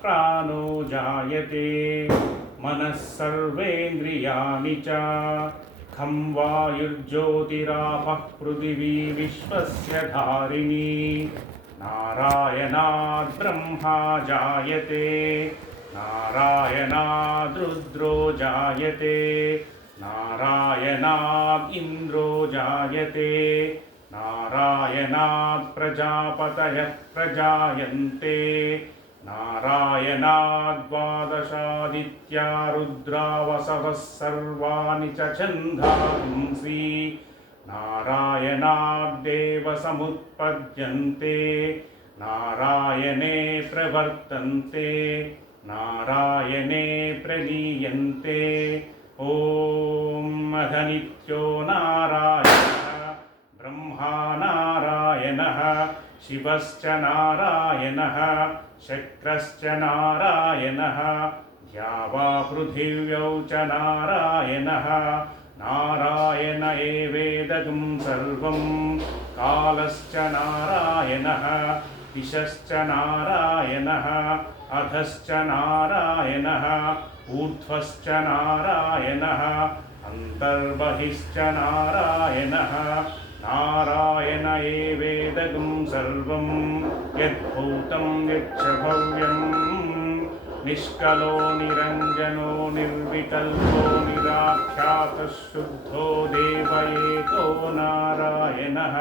प्राणो जायते मनः सर्वेन्द्रियाणि च खं वायुर्ज्योतिरापः पृथिवी विश्वस्य धारिणी नारायणाद् ब्रह्मा जायते नारायणाद् रुद्रो जायते नारायणाद् इन्द्रो जायते नारायणात् प्रजापतयः प्रजायन्ते नारायणाद् द्वादशादित्या रुद्रा वसवः सर्वाणि च छन्दांसि नारायणाद्देव समुत्पद्यन्ते नारायणे प्रवर्तन्ते नारायणे प्रलीयन्ते ॐ अधनित्यो नारायणः ब्रह्मा नारायणः शिवश्च नारायणः शक्रश्च नारायणः द्यावा पृथिव्यौ च नारायणः नारायण एवेदगं सर्वं कालश्च नारायणः दिशश्च नारायणः अधश्च नारायणः ऊर्ध्वश्च नारायणः अन्तर्बहिश्च नारायणः नारायण एवेदगं सर्वं यद्भूतं यच्च भव्यं निष्कलो निरञ्जनो निर्विकल्पो निराख्यातः शुद्धो देव एको नारायणः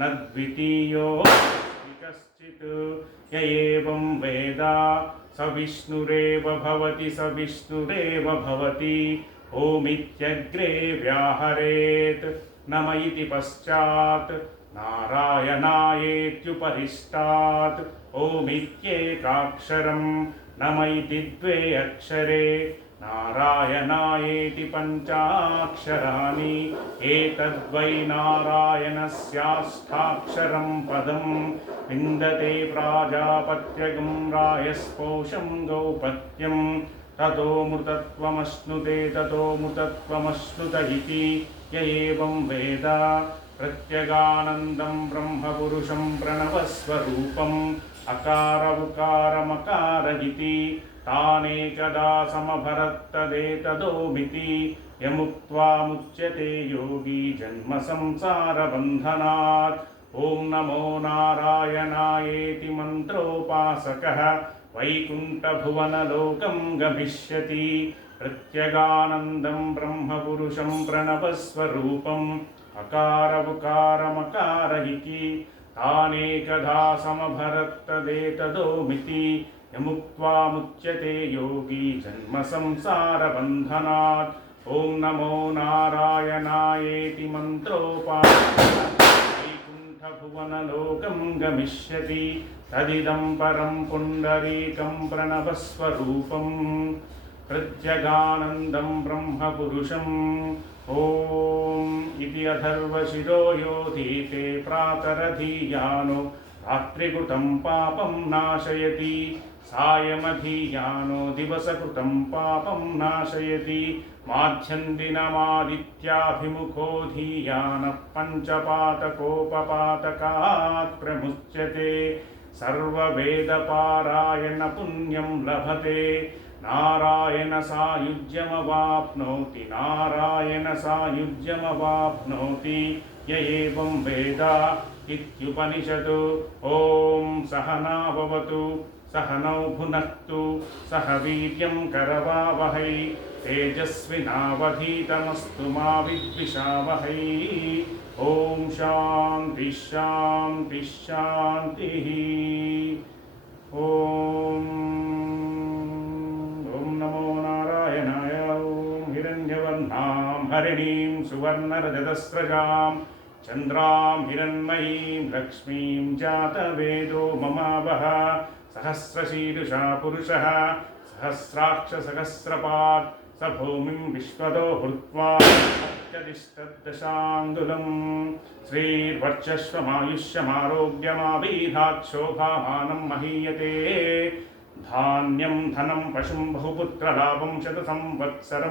न द्वितीयो कश्चित् य एवं वेद स विष्णुरेव भवति स विष्णुरेव भवति ओमित्यग्रे व्याहरेत् नम इति पश्चात् नारायणायेत्युपरिष्टात् ओमित्येकाक्षरं नम इति द्वे अक्षरे नारायणायेति पञ्चाक्षराणि एतद्वै नारायणस्याष्टाक्षरं पदं विन्दते प्राजापत्यगं रायस्पोषं गौपत्यं ततो मृतत्वमश्नुते ततो मृतत्वमश्नुत इति य एवं वेद प्रत्यगानन्दं ब्रह्मपुरुषं प्रणवस्वरूपम् अकार उकारमकार इति तानेकदा समभरत्तदेतदोमिति यमुक्त्वा मुच्यते योगी जन्म संसारबन्धनात् ॐ नमो नारायणायेति मन्त्रोपासकः वैकुण्ठभुवनलोकं गमिष्यति प्रत्यगानन्दं ब्रह्मपुरुषं प्रणवस्वरूपम् अकार उकारमकार इति तानेकधा समभरत्तदेतदोमिति यमुक्त्वा मुच्यते योगी जन्म संसारबन्धनात् ॐ नमो नारायणायेति मन्त्रोपासकः वैकुण्ठभुवनलोकं गमिष्यति तदिदं परं पुण्डरीकं प्रणवस्वरूपम् प्रत्यगानन्दं ब्रह्मपुरुषम् ॐ इति अथर्वशिरो योधीते प्रातरधीयानो रात्रिकृतं पापं नाशयति सायमधीयानो दिवसकृतं पापं नाशयति माध्यन्दिनमादित्याभिमुखो धीयानः पञ्चपातकोपपातकात् प्रमुच्यते सर्ववेदपारायण पुण्यं लभते नारायण सायुज्यमवाप्नोति नारायण सायुज्यमवाप्नोति य एवं वेद इत्युपनिषत् ॐ सहना भवतु सहनौ भुनक्तु सह वीर्यं करवावहै तेजस्विनावधीतमस्तु मा विद्विषावहै ॐ शान्ति शान्ति शान्तिः ॐ नमो नारायणाय ॐ हिरण्यवर्णां हरिणीं सुवर्णरजतस्रजां चन्द्रां हिरण्मयीं लक्ष्मीं जातवेदो ममावह सहस्रशीर्षा पुरुषः सहस्राक्षसहस्रपात् स भूमिं विश्वतो भूत्वा सप्ततिष्ठदशाङ्गुलं श्रीर्वर्चस्वमायुष्यमारोग्यमावीधात् शोभामानं महीयते धान्यं धनं पशुं बहुपुत्रलाभं शतसंवत्सरं